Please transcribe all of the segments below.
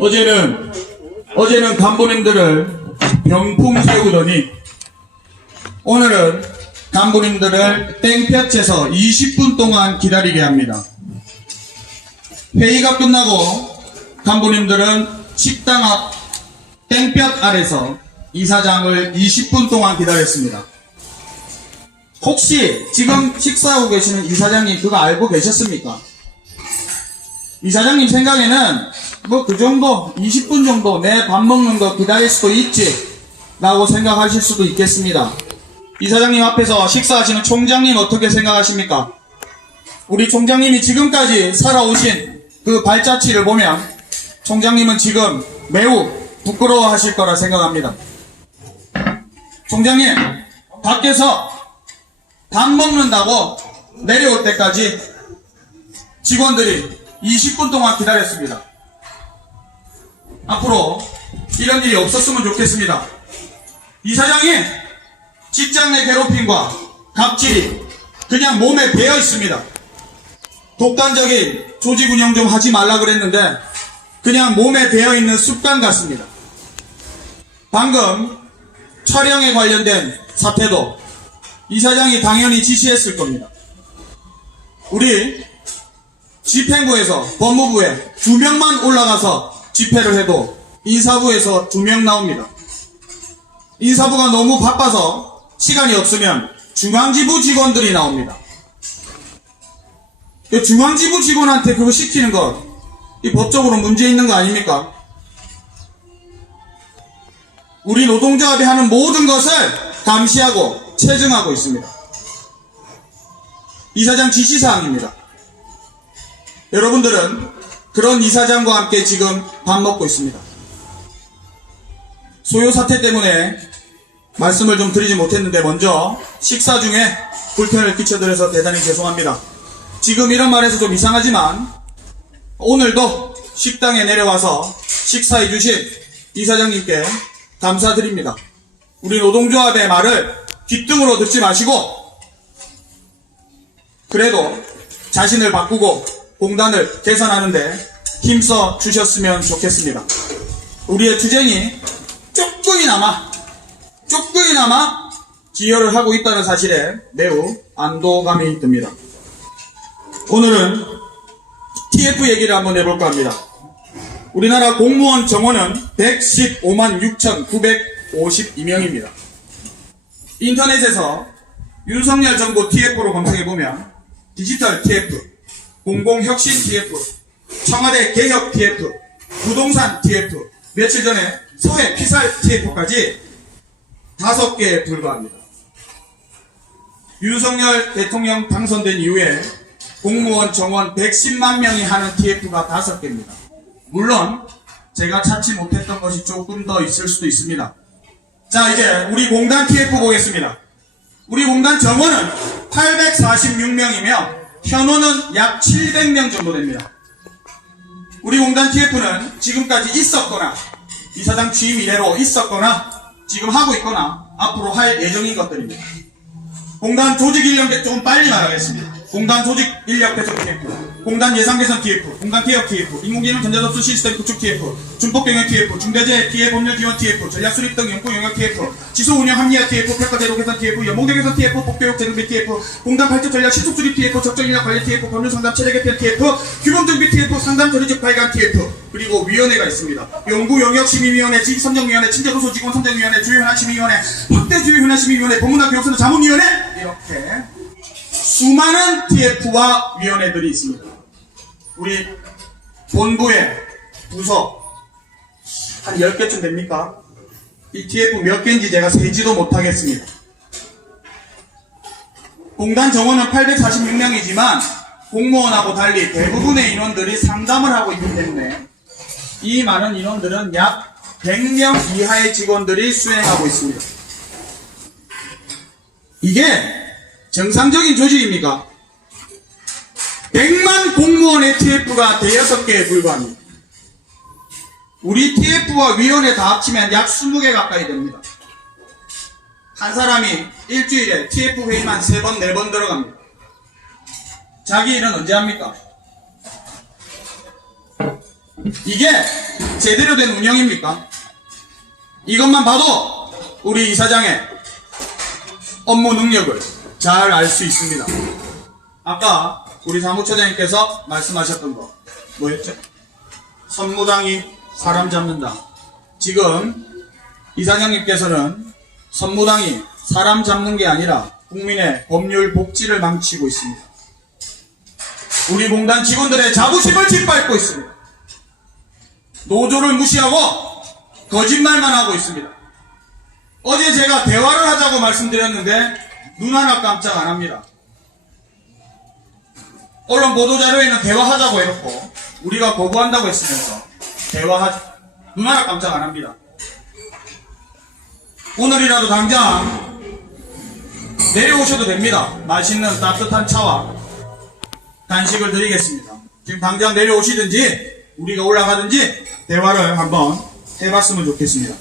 어제는 어제는 간부님들을 병풍 세우더니 오늘은 간부님들을 땡볕에서 20분 동안 기다리게 합니다. 회의가 끝나고 간부님들은 식당 앞 땡볕 아래서 이사장을 20분 동안 기다렸습니다. 혹시 지금 식사하고 계시는 이사장님 그거 알고 계셨습니까? 이사장님 생각에는 뭐 그 정도 20분 정도 내 밥 먹는 거 기다릴 수도 있지 라고 생각하실 수도 있겠습니다. 이사장님 앞에서 식사하시는 총장님 어떻게 생각하십니까? 우리 총장님이 지금까지 살아오신 그 발자취를 보면 총장님은 지금 매우 부끄러워하실 거라 생각합니다. 총장님 밖에서 밥 먹는다고 내려올 때까지 직원들이 20분 동안 기다렸습니다. 앞으로 이런 일이 없었으면 좋겠습니다. 이사장이 직장 내 괴롭힘과 갑질이 그냥 몸에 배어 있습니다. 독단적인 조직 운영 좀 하지 말라 그랬는데 그냥 몸에 배어 있는 습관 같습니다. 방금 촬영에 관련된 사태도 이사장이 당연히 지시했을 겁니다. 우리 집행부에서 법무부에 두 명만 올라가서 집회를 해도 인사부에서 두 명 나옵니다. 인사부가 너무 바빠서 시간이 없으면 중앙지부 직원들이 나옵니다. 이 중앙지부 직원한테 그거 시키는 거, 이 법적으로 문제 있는 거 아닙니까? 우리 노동조합이 하는 모든 것을 감시하고 체증하고 있습니다. 이사장 지시사항입니다. 여러분들은 그런 이사장과 함께 지금 밥 먹고 있습니다. 소요 사태 때문에 말씀을 좀 드리지 못했는데 먼저 식사 중에 불편을 끼쳐드려서 대단히 죄송합니다. 지금 이런 말해서 좀 이상하지만 오늘도 식당에 내려와서 식사해 주신 이사장님께 감사드립니다. 우리 노동조합의 말을 귓등으로 듣지 마시고 그래도 자신을 바꾸고 공단을 개선하는데 힘써 주셨으면 좋겠습니다. 우리의 투쟁이 조금이나마 조금이나마 기여를 하고 있다는 사실에 매우 안도감이 듭니다. 오늘은 TF 얘기를 한번 해볼까 합니다. 우리나라 공무원 정원은 115만 6,952명입니다. 인터넷에서 윤석열 정부 TF로 검색해보면 디지털 TF, 공공혁신 TF, 청와대 개혁 TF, 부동산 TF, 며칠 전에 서해 피살 TF까지 다섯 개에 불과합니다. 윤석열 대통령 당선된 이후에 공무원 정원 110만 명이 하는 TF가 다섯 개입니다. 물론 제가 찾지 못했던 것이 조금 더 있을 수도 있습니다. 자 이제 우리 공단 TF 보겠습니다. 우리 공단 정원은 846명이며 현원은 약 700명 정도 됩니다. 우리 공단 TF는 지금까지 있었거나 이사장 취임 이래로 있었거나 지금 하고 있거나 앞으로 할 예정인 것들입니다. 공단 조직 인력 개- 좀 빨리 말하겠습니다. 공단 조직 인력 개선 TF, 공단 예산 개선 TF, 공단 개혁 TF, 인공지능 전자접수 시스템 구축 TF, 준법 경영 TF, 중대재해 피해 법률 지원 TF, 전략 수립 등 연구 영역 TF, 지소 운영 합리화 TF, 평가 제도 개선 TF, 연봉대 개선 TF, 복교육 재능비 TF, 공단 발전 전략 시속 수립 TF, 적정 인력 관리 TF, 법률 상담 체제 개편 TF, 규범 정비 TF, 상담 조리적 발간 TF, 그리고 위원회가 있습니다. 연구 영역 심의위원회, 지식 선정위원회, 친절호소 직원 선정위원회, 주요 현안 심의위원회, 확대 주요 현안 심의위원회, 법문학 교육선의 자문위원회 이렇게 수많은 TF와 위원회들이 있습니다. 우리 본부의 부서 한 10개쯤 됩니까? 이 TF 몇 개인지 제가 세지도 못하겠습니다. 공단 정원은 846명이지만 공무원하고 달리 대부분의 인원들이 상담을 하고 있기 때문에 이 많은 인원들은 약 100명 이하의 직원들이 수행하고 있습니다. 이게 정상적인 조직입니까? 100만 공무원의 TF가 대여섯 개에 불과합니다. 우리 TF와 위원회 다 합치면 약 20개 가까이 됩니다. 한 사람이 일주일에 TF 회의만 3번, 4번 들어갑니다. 자기 일은 언제 합니까? 이게 제대로 된 운영입니까? 이것만 봐도 우리 이사장의 업무 능력을 잘 알 수 있습니다. 아까 우리 사무처장님께서 말씀하셨던 거 뭐였죠? 선무당이 사람 잡는다. 지금 이사장님께서는 선무당이 사람 잡는 게 아니라 국민의 법률 복지를 망치고 있습니다. 우리 공단 직원들의 자부심을 짓밟고 있습니다. 노조를 무시하고 거짓말만 하고 있습니다. 어제 제가 대화를 하자고 말씀드렸는데 눈 하나 깜짝 안 합니다. 언론 보도자료에는 대화하자고 해놓고 우리가 거부한다고 했으면서 대화하지 눈 하나 깜짝 안 합니다. 오늘이라도 당장 내려오셔도 됩니다. 맛있는 따뜻한 차와 간식을 드리겠습니다. 지금 당장 내려오시든지 우리가 올라가든지 대화를 한번 해봤으면 좋겠습니다.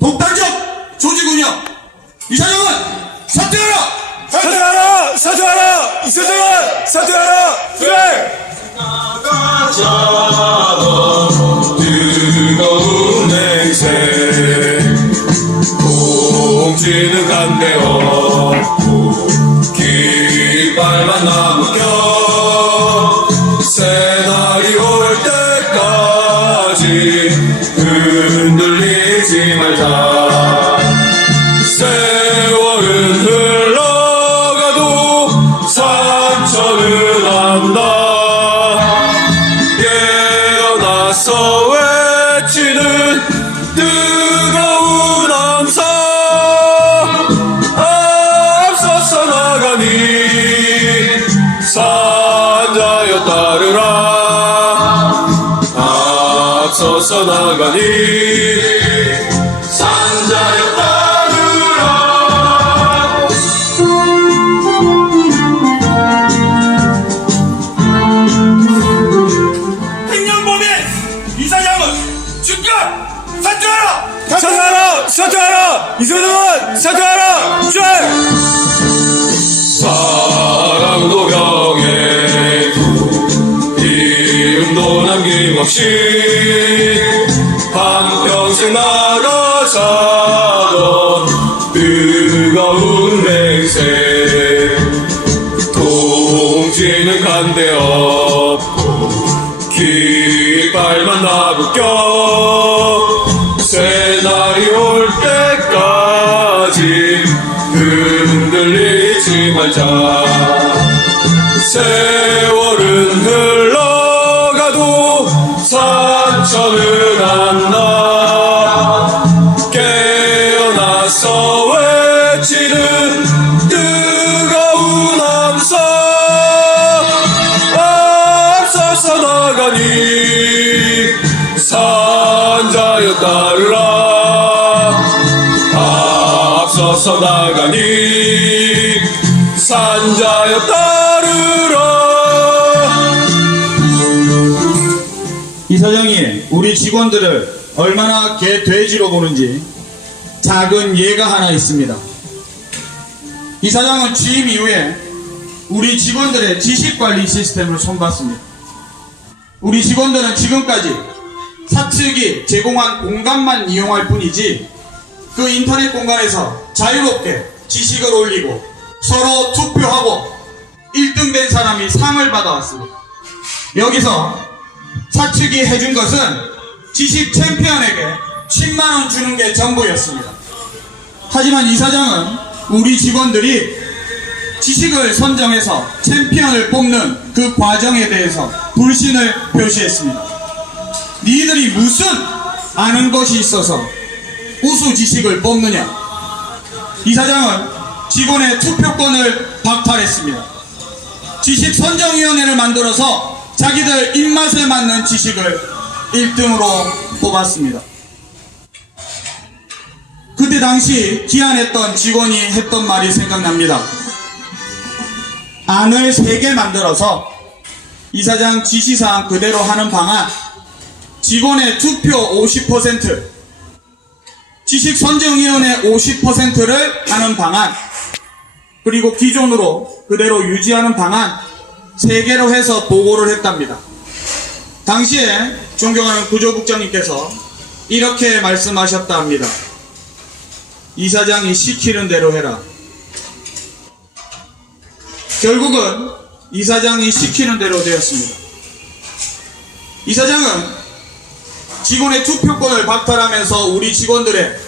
독단적 조직운영 이사장은 사퇴하라! 사퇴하라! 사퇴하라! 이사장은 사퇴하라! 그래! 뜨거운 공지는 간대 없고 깃발만 남 이사장은 즉각 사퇴하라! 사퇴하라! 사퇴하라! 이사장은 사퇴하라! 죄! 사랑도 병해도 이름도 남김없이 한평생 나가 자던 뜨거운 맹세 통지는 간대 없 나붙겨 새날이 올 때까지 흔들리지 말자 이사장이 우리 직원들을 얼마나 개 돼지로 보는지 작은 예가 하나 있습니다. 이사장은 취임 이후에 우리 직원들의 지식관리 시스템을 손봤습니다. 우리 직원들은 지금까지 사측이 제공한 공간만 이용할 뿐이지 그 인터넷 공간에서 자유롭게 지식을 올리고 서로 투표하고 1등 된 사람이 상을 받아왔습니다. 여기서 사측이 해준 것은 지식 챔피언에게 10만원 주는 게 전부였습니다. 하지만 이 사장은 우리 직원들이 지식을 선정해서 챔피언을 뽑는 그 과정에 대해서 불신을 표시했습니다. 니들이 무슨 아는 것이 있어서 우수 지식을 뽑느냐? 이 사장은 직원의 투표권을 박탈했습니다. 지식 선정위원회를 만들어서 자기들 입맛에 맞는 지식을 1등으로 뽑았습니다. 그때 당시 기한했던 직원이 했던 말이 생각납니다. 안을 3개 만들어서 이사장 지시사항 그대로 하는 방안, 직원의 투표 50%, 지식선정위원회 50%를 하는 방안, 그리고 기존으로 그대로 유지하는 방안, 3개로 해서 보고를 했답니다. 당시에 존경하는 구조국장님께서 이렇게 말씀하셨다 합니다. 이사장이 시키는 대로 해라. 결국은 이사장이 시키는 대로 되었습니다. 이사장은 직원의 투표권을 박탈하면서 우리 직원들의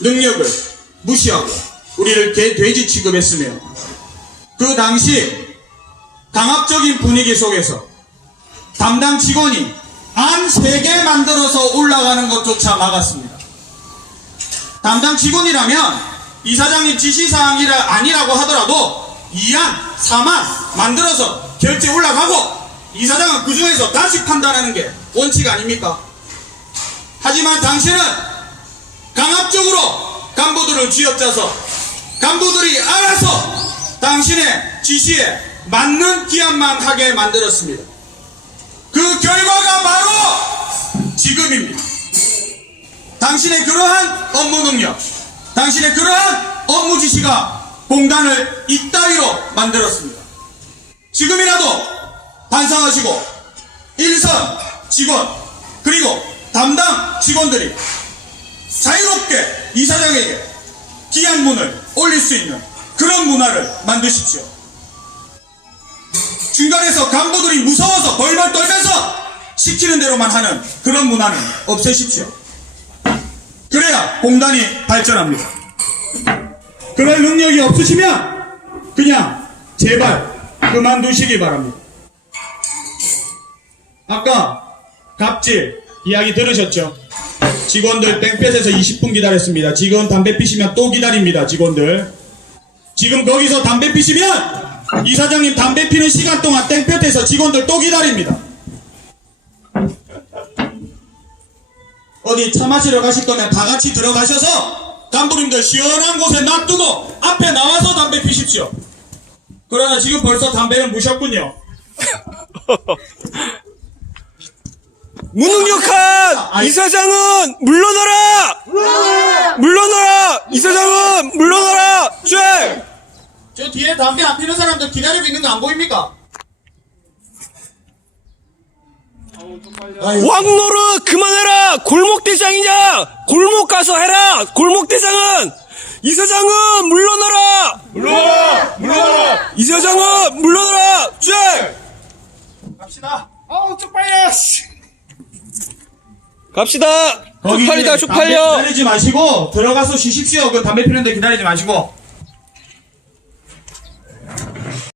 능력을 무시하고 우리를 개 돼지 취급했으며 그 당시 강압적인 분위기 속에서 담당 직원이 안 3개 만들어서 올라가는 것조차 막았습니다. 담당 직원이라면 이사장님 지시사항이라 아니라고 하더라도 2안, 3안 만들어서 결제 올라가고 이사장은 그 중에서 다시 판단하는 게 원칙 아닙니까? 하지만 당신은 강압적으로 간부들을 쥐어짜서 간부들이 알아서 당신의 지시에 맞는 기합만 하게 만들었습니다. 그 결과가 바로 지금입니다. 당신의 그러한 업무 능력, 당신의 그러한 업무 지시가 공단을 이따위로 만들었습니다. 지금이라도 반성하시고 일선 직원 그리고 담당 직원들이 자유롭게 이사장에게 기한문을 올릴 수 있는 그런 문화를 만드십시오. 중간에서 간부들이 무서워서 벌벌 떨면서 시키는 대로만 하는 그런 문화는 없애십시오. 그래야 공단이 발전합니다. 그럴 능력이 없으시면 그냥 제발 그만두시기 바랍니다. 아까 갑질 이야기 들으셨죠? 직원들 땡볕에서 20분 기다렸습니다. 지금 담배 피시면 또 기다립니다. 직원들. 지금 거기서 담배 피시면 이사장님 담배 피는 시간 동안 땡볕에서 직원들 또 기다립니다. 어디 차 마시러 가실 거면 다 같이 들어가셔서 간부님들 시원한 곳에 놔두고 앞에 나와서 담배 피십시오. 그러나 지금 벌써 담배는 무셨군요. 무능력한 이사장은 물러나라! 물러나라! 이사장은 물러나라! 죄! 저 뒤에 담배 안 피는 사람들 기다리고 있는 거 안 보입니까? 왕노릇 그만해라! 골목대장이냐! 골목 가서 해라! 골목대장은! 이 사장은 물러나라! 물러나라! 물러나라! 이 사장은 물러나라! 죄! 갑시다. 아우 쪽팔려! 갑시다! 쪽팔리다 쪽팔려! 기다리지 마시고 들어가서 쉬십시오. 그 담배 피는데 기다리지 마시고